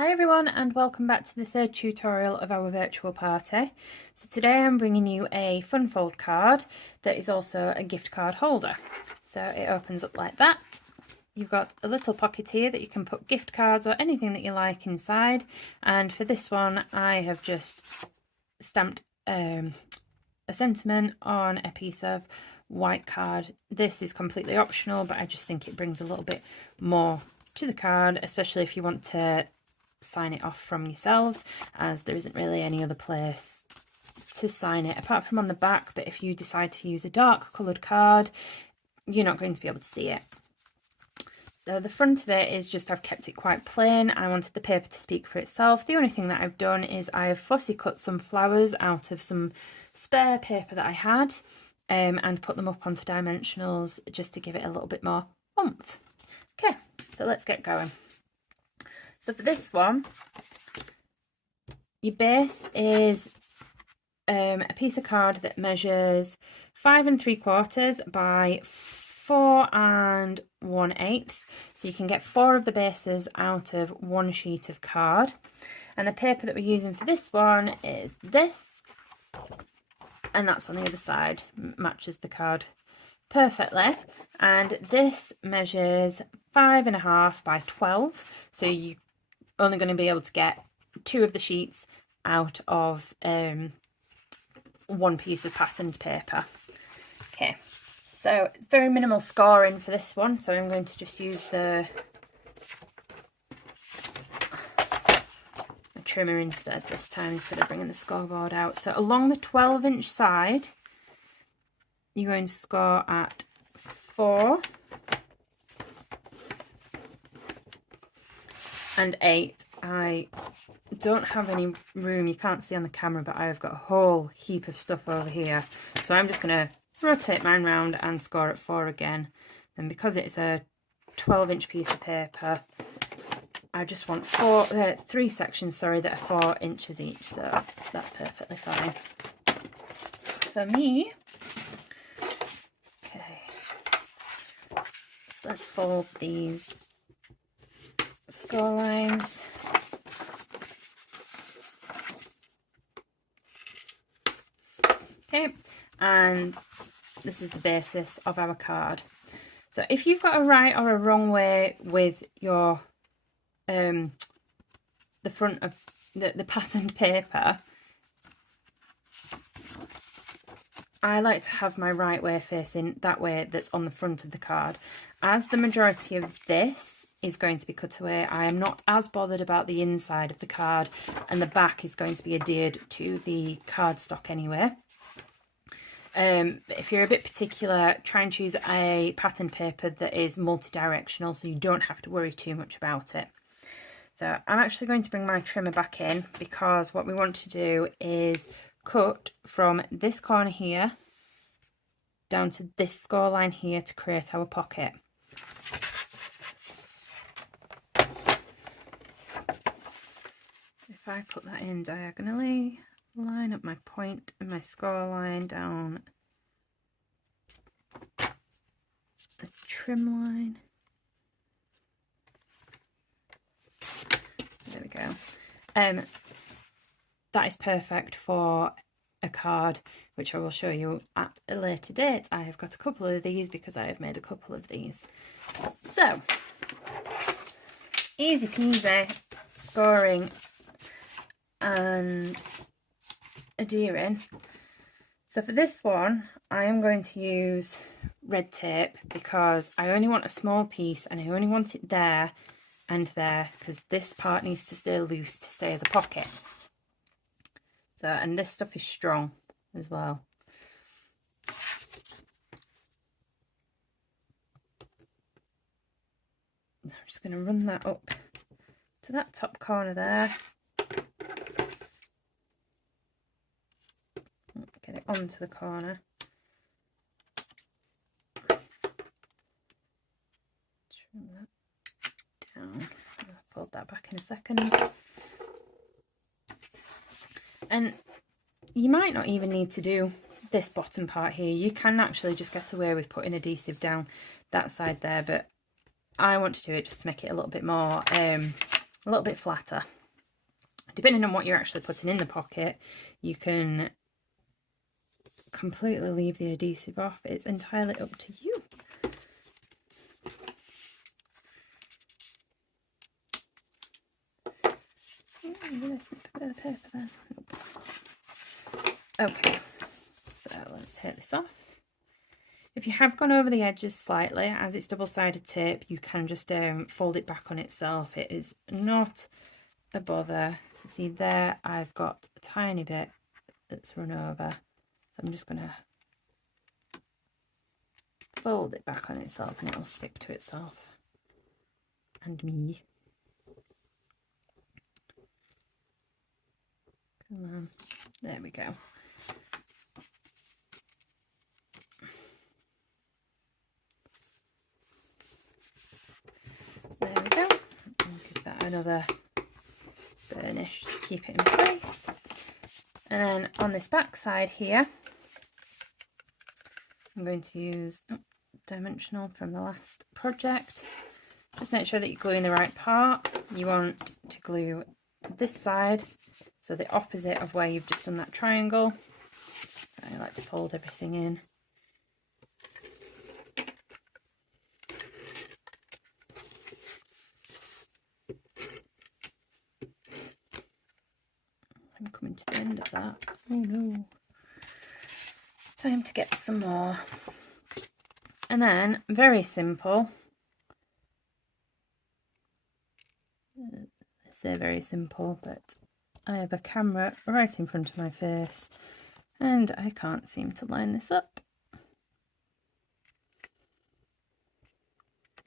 Hi everyone and welcome back to the third tutorial of our virtual party. So today I'm bringing you a fun fold card that is also a gift card holder. So it opens up like that. You've got a little pocket here that you can put gift cards or anything that you like inside, and for this one I have just stamped a sentiment on a piece of white card. This is completely optional, but I just think it brings a little bit more to the card, especially if you want to sign it off from yourselves, as there isn't really any other place to sign it apart from on the back. But if you decide to use a dark coloured card, you're not going to be able to see it. So the front of it is just, I've kept it quite plain. I wanted the paper to speak for itself. The only thing that I've done is I have fussy cut some flowers out of some spare paper that I had and put them up onto dimensionals just to give it a little bit more oomph. Okay, so let's get going. So for this one, your base is a piece of card that measures 5 3/4 by 4 1/8. So you can get 4 of the bases out of one sheet of card. And the paper that we're using for this one is this, and that's on the other side, matches the card perfectly. And this measures 5.5 by 12. So you only going to be able to get 2 of the sheets out of one piece of patterned paper. Okay, so it's very minimal scoring for this one, so I'm going to just use the trimmer instead this time, instead of bringing the scoreboard out. So along the 12-inch side, you're going to score at 4 and 8. I don't have any room, you can't see on the camera, but I've got a whole heap of stuff over here, so I'm just going to rotate mine round and score at 4 again. And because it's a 12-inch piece of paper, I just want 3 sections, sorry, that are 4 inches each, so that's perfectly fine for me. Okay, so let's fold these score lines. Okay, and this is the basis of our card. So if you've got a right or a wrong way with your the front of the patterned paper, I like to have my right way facing that way that's on the front of the card. As the majority of this is going to be cut away, I am not as bothered about the inside of the card, and the back is going to be adhered to the cardstock anyway. If you're a bit particular, try and choose a pattern paper that is multi-directional so you don't have to worry too much about it. So I'm actually going to bring my trimmer back in, because what we want to do is cut from this corner here down to this score line here to create our pocket. If I put that in diagonally, line up my point and my score line down the trim line. There we go. That is perfect for a card, which I will show you at a later date. I have got a couple of these because I have made a couple of these. So, easy peasy scoring and adhering. So for this one, I am going to use red tape because I only want a small piece and I only want it there and there, because this part needs to stay loose to stay as a pocket. So, and this stuff is strong as well. I'm just going to run that up to that top corner there. Get it onto the corner. Trim that down. I'll fold that back in a second. And you might not even need to do this bottom part here. You can actually just get away with putting adhesive down that side there, but I want to do it just to make it a little bit more a little bit flatter. Depending on what you're actually putting in the pocket, you can completely leave the adhesive off. It's entirely up to you. I'm going to snip a bit of the paper then. Nope. Okay, so let's take this off. If you have gone over the edges slightly, as it's double-sided tape, you can just fold it back on itself. It is not a bother. So see there, I've got a tiny bit that's run over. So I'm just going to fold it back on itself and it will stick to itself and me. Come on. There we go. There we go. I'll give that another burnish to keep it in place. And then on this back side here, I'm going to use dimensional from the last project. Just make sure that you're gluing the right part. You want to glue this side, so the opposite of where you've just done that triangle. I like to fold everything in. I'm coming to the end of that. Oh no. Time to get some more. And then, very simple. I say very simple, but I have a camera right in front of my face and I can't seem to line this up.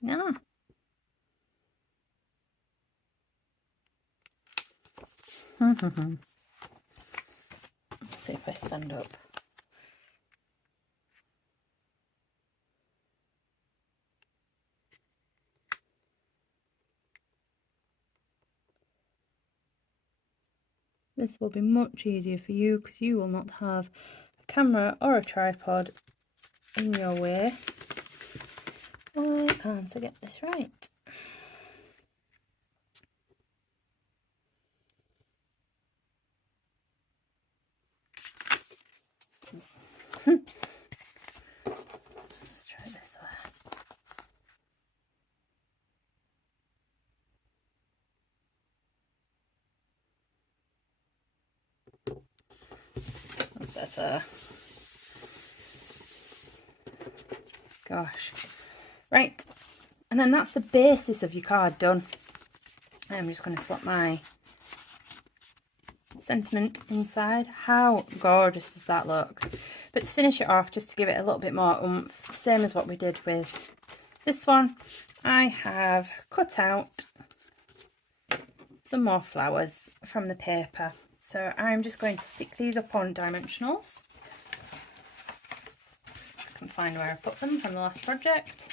No. Let's see if I stand up. This will be much easier for you because you will not have a camera or a tripod in your way. Why can't I get this right? Let's try this way. That's better. Gosh. Right, and then that's the basis of your card done. I'm just going to slot my sentiment inside. How gorgeous does that look? But to finish it off, just to give it a little bit more oomph, same as what we did with this one, I have cut out some more flowers from the paper. So I'm just going to stick these up on dimensionals. I can find where I put them from the last project.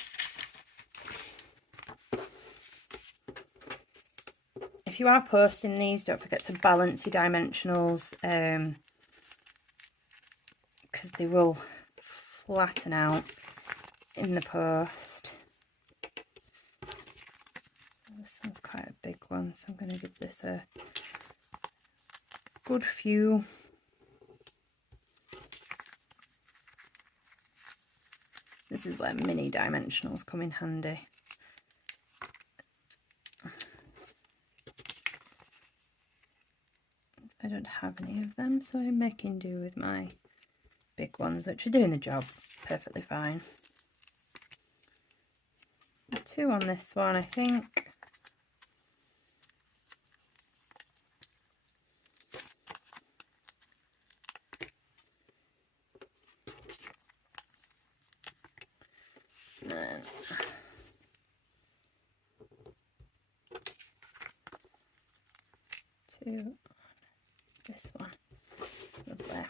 If you are posting these, don't forget to balance your dimensionals, because they will flatten out in the post. So this one's quite a big one, so I'm going to give this a good few. This is where mini dimensionals come in handy. I don't have any of them, so I'm making do with my big ones, which are doing the job perfectly fine. 2 on this one, I think. And then two. This one. Lovely.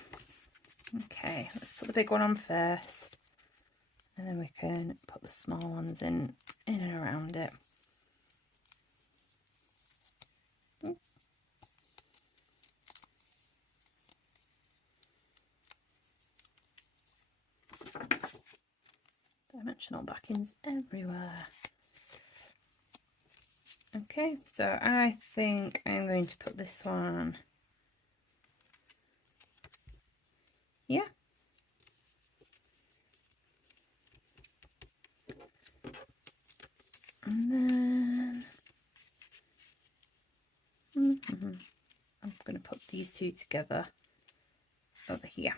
Okay, let's put the big one on first, and then we can put the small ones in and around it. Dimensional backings everywhere. Okay, so I think I'm going to put this one here. And then I'm going to put these two together over here.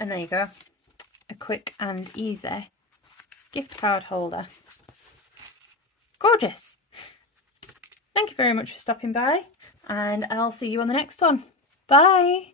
And there you go, a quick and easy gift card holder. Gorgeous! Thank you very much for stopping by, and I'll see you on the next one. Bye!